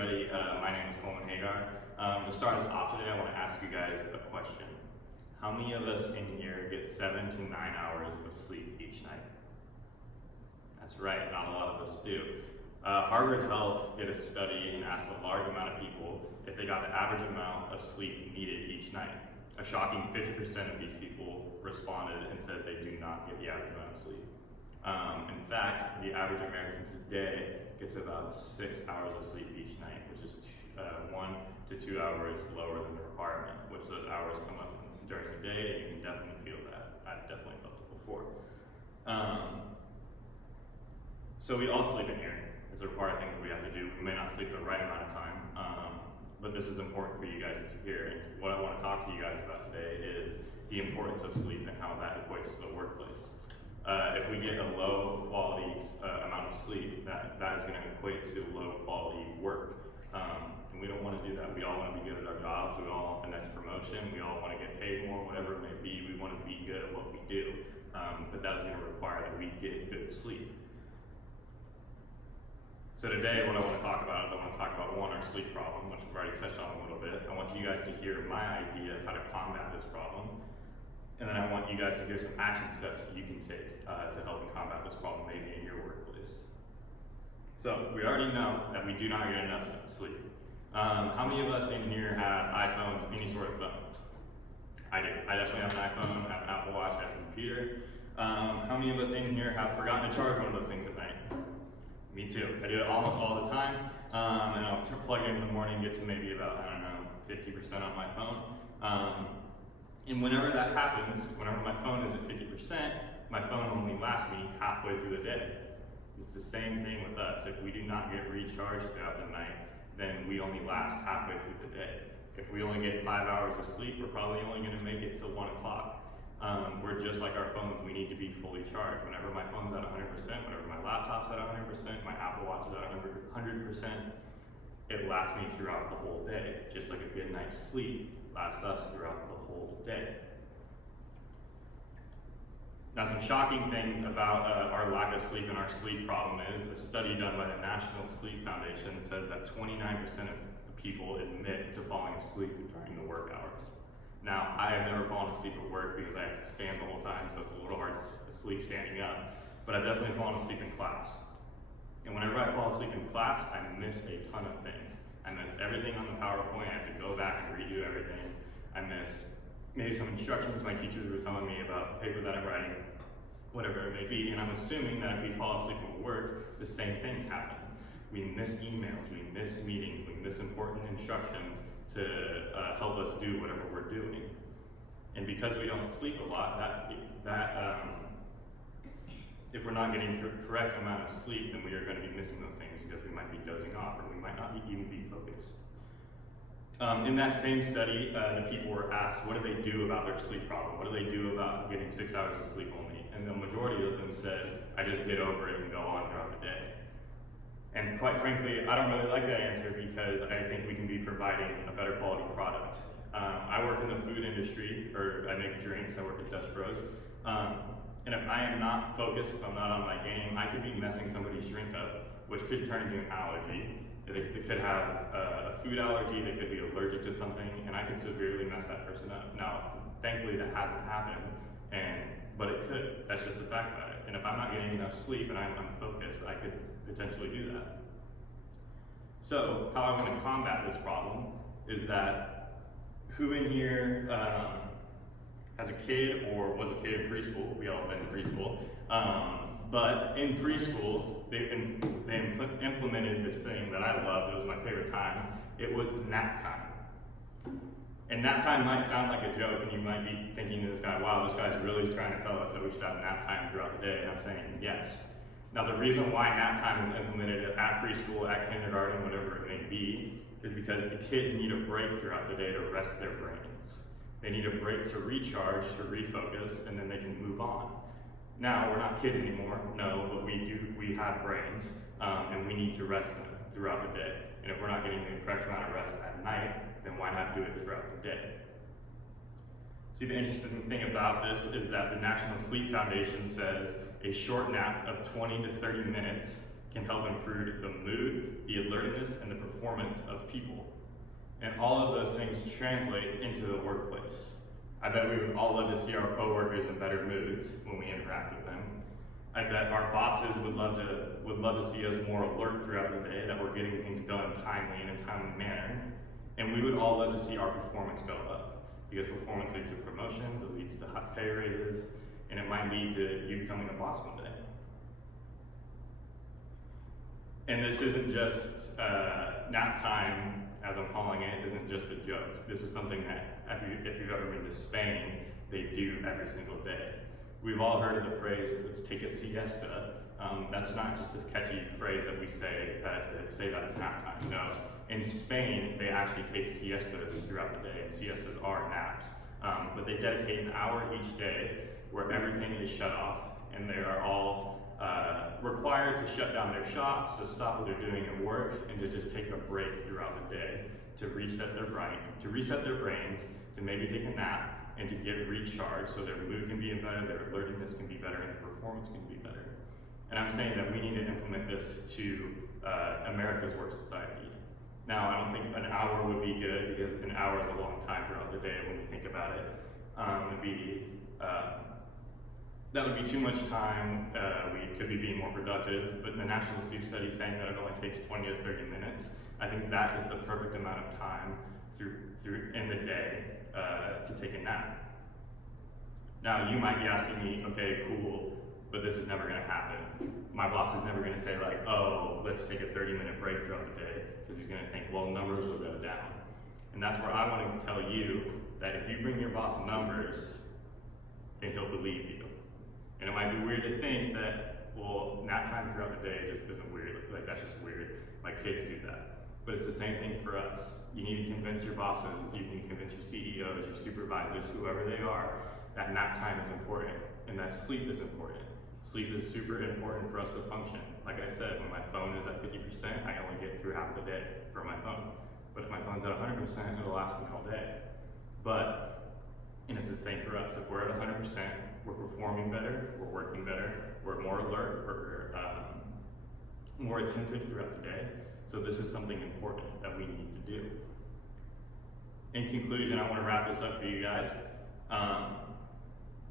everybody. My name is Coleman Hagar. To start us off today, I want to ask you guys a question. How many of us in here get 7 to 9 hours of sleep each night? That's right, not a lot of us do. Harvard Health did a study and asked a large amount of people if they got the average amount of sleep needed each night. A shocking 50% of these people responded and said they do not get the average amount of sleep. In fact, the average American today gets about 6 hours of sleep each night, which is 1 to 2 hours lower than the requirement, which those hours come up during the day, and you can definitely feel that. I've definitely felt it before. So we all sleep in here. It's a required thing that we have to do. We may not sleep the right amount of time, but this is important for you guys to hear. And what I want to talk to you guys about today is the importance of sleep and how that equates to the workplace. If we get a low quality amount of sleep, that is going to equate to low quality work. And we don't want to do that. We all want to be good at our jobs. We all want the next promotion. We all want to get paid more, whatever it may be. We want to be good at what we do. But that is going to require that we get good sleep. So today what I want to talk about is I want to talk about our sleep problem, which I've already touched on a little bit. I want you guys to hear my idea of how to combat this problem. And then I want you guys to hear some action steps you can take to help you combat this problem maybe in your workplace. So we already know that we do not get enough sleep. How many of us in here have iPhones, any sort of phone? I do. I definitely have an iPhone, I have an Apple Watch, I have a computer. How many of us in here have forgotten to charge one of those things at night? Me too. I do it almost all the time. And I'll plug it in the morning, get to maybe about, 50% on my phone. And whenever that happens, whenever my phone is at 50%, my phone only lasts me halfway through the day. It's the same thing with us. If we do not get recharged throughout the night, then we only last halfway through the day. If we only get 5 hours of sleep, we're probably only going to make it till 1 o'clock. We're just like our phones. We need to be fully charged. Whenever my phone's at 100%, whenever my laptop's at 100%, my Apple Watch is at 100%, it lasts me throughout the whole day, just like a good night's sleep lasts us throughout the whole day. Now, some shocking things about our lack of sleep and our sleep problem is a study done by the National Sleep Foundation says that 29% of people admit to falling asleep during the work hours. Now, I have never fallen asleep at work because I have to stand the whole time, so it's a little hard to sleep standing up, but I've definitely fallen asleep in class. And whenever I fall asleep in class, I miss a ton of things. I miss everything on the PowerPoint. I have to go back and redo everything. I miss maybe some instructions my teachers were telling me about the paper that I'm writing, whatever it may be. And I'm assuming that if we fall asleep at work, the same things happen. We miss emails, we miss meetings, we miss important instructions to help us do whatever we're doing. And because we don't sleep a lot, if we're not getting the correct amount of sleep, then we are going to be missing those things because we might be dozing off or we might not even be focused. In that same study, the people were asked, what do they do about their sleep problem? What do they do about getting 6 hours of sleep only? And the majority of them said, I just get over it and go on throughout the day. And quite frankly, I don't really like that answer because I think we can be providing a better quality product. I work in the food industry, or I make drinks, I work at Dutch Bros. And if I am not focused, if I'm not on my game, I could be messing somebody's drink up, which could turn into an allergy. They could have a food allergy, they could be allergic to something, and I could severely mess that person up. Now, thankfully that hasn't happened, but it could. That's just the fact about it. And if I'm not getting enough sleep and I'm unfocused, I could potentially do that. So, how I want to combat this problem is that who in here has a kid or was a kid in preschool? We all have been in preschool. But in preschool, they implemented this thing that I loved. It was my favorite time. It was nap time. And nap time might sound like a joke, and you might be thinking to this guy, wow, this guy's really trying to tell us that we should have nap time throughout the day. And I'm saying yes. Now, the reason why nap time is implemented at preschool, at kindergarten, whatever it may be, is because the kids need a break throughout the day to rest their brains. They need a break to recharge, to refocus, and then they can move on. Now, we're not kids anymore, no, but we have brains, and we need to rest them throughout the day. And if we're not getting the correct amount of rest at night, then why not do it throughout the day? See, the interesting thing about this is that the National Sleep Foundation says a short nap of 20 to 30 minutes can help improve the mood, the alertness, alertness and the performance of people. And all of those things translate into the workplace. I bet we would all love to see our coworkers in better moods when we interact with them. I bet our bosses would love to see us more alert throughout the day, that we're getting things done timely in a timely manner. And we would all love to see our performance go up, because performance leads to promotions, it leads to high pay raises, and it might lead to you becoming a boss one day. And this isn't just nap time, as I'm calling it, isn't just a joke. This is something that, if you've ever been to Spain, they do every single day. We've all heard of the phrase, let's take a siesta. That's not just a catchy phrase that we say that it's nap time. No, in Spain, they actually take siestas throughout the day, and siestas are naps. But they dedicate an hour each day where everything is shut off, and they are all required to shut down their shops, to stop what they're doing at work, and to just take a break throughout the day, to reset their brains, to maybe take a nap, and to get recharged so their mood can be better, their alertness can be better, and their performance can be better. And I'm saying that we need to implement this to America's work society. Now, I don't think an hour would be good, because an hour is a long time throughout the day when you think about it. That would be too much time. We could be being more productive, but the National Sleep Study is saying that it only takes 20 to 30 minutes. I think that is the perfect amount of time through in the day to take a nap. Now, you might be asking me, okay, cool, but this is never going to happen. My boss is never going to say, like, oh, let's take a 30-minute break throughout the day, because he's going to think, well, numbers will go down. And that's where I want to tell you that if you bring your boss numbers, then he'll believe you. And it might be weird to think that, well, nap time throughout the day just isn't weird. Like, that's just weird. My kids do that. But it's the same thing for us. You need to convince your bosses, you need to convince your CEOs, your supervisors, whoever they are, that nap time is important and that sleep is important. Sleep is super important for us to function. Like I said, when my phone is at 50%, I only get through half the day for my phone. But if my phone's at 100%, it'll last me all day. And it's the same for us. If we're at 100%, we're performing better, we're working better, we're more alert, we're more attentive throughout the day. So this is something important that we need to do. In conclusion, I want to wrap this up for you guys.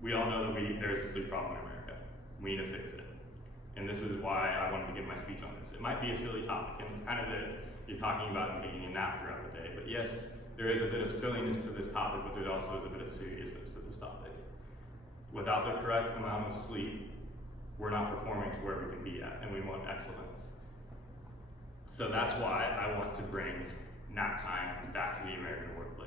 We all know that there is a sleep problem in America. We need to fix it. And this is why I wanted to give my speech on this. It might be a silly topic, and it kind of is. You're talking about taking a nap throughout the day. But yes, there is a bit of silliness to this topic, but there also is a bit of seriousness to this topic. Without the correct amount of sleep, we're not performing to where we can be at, and we want excellence. So that's why I want to bring nap time back to the American workplace.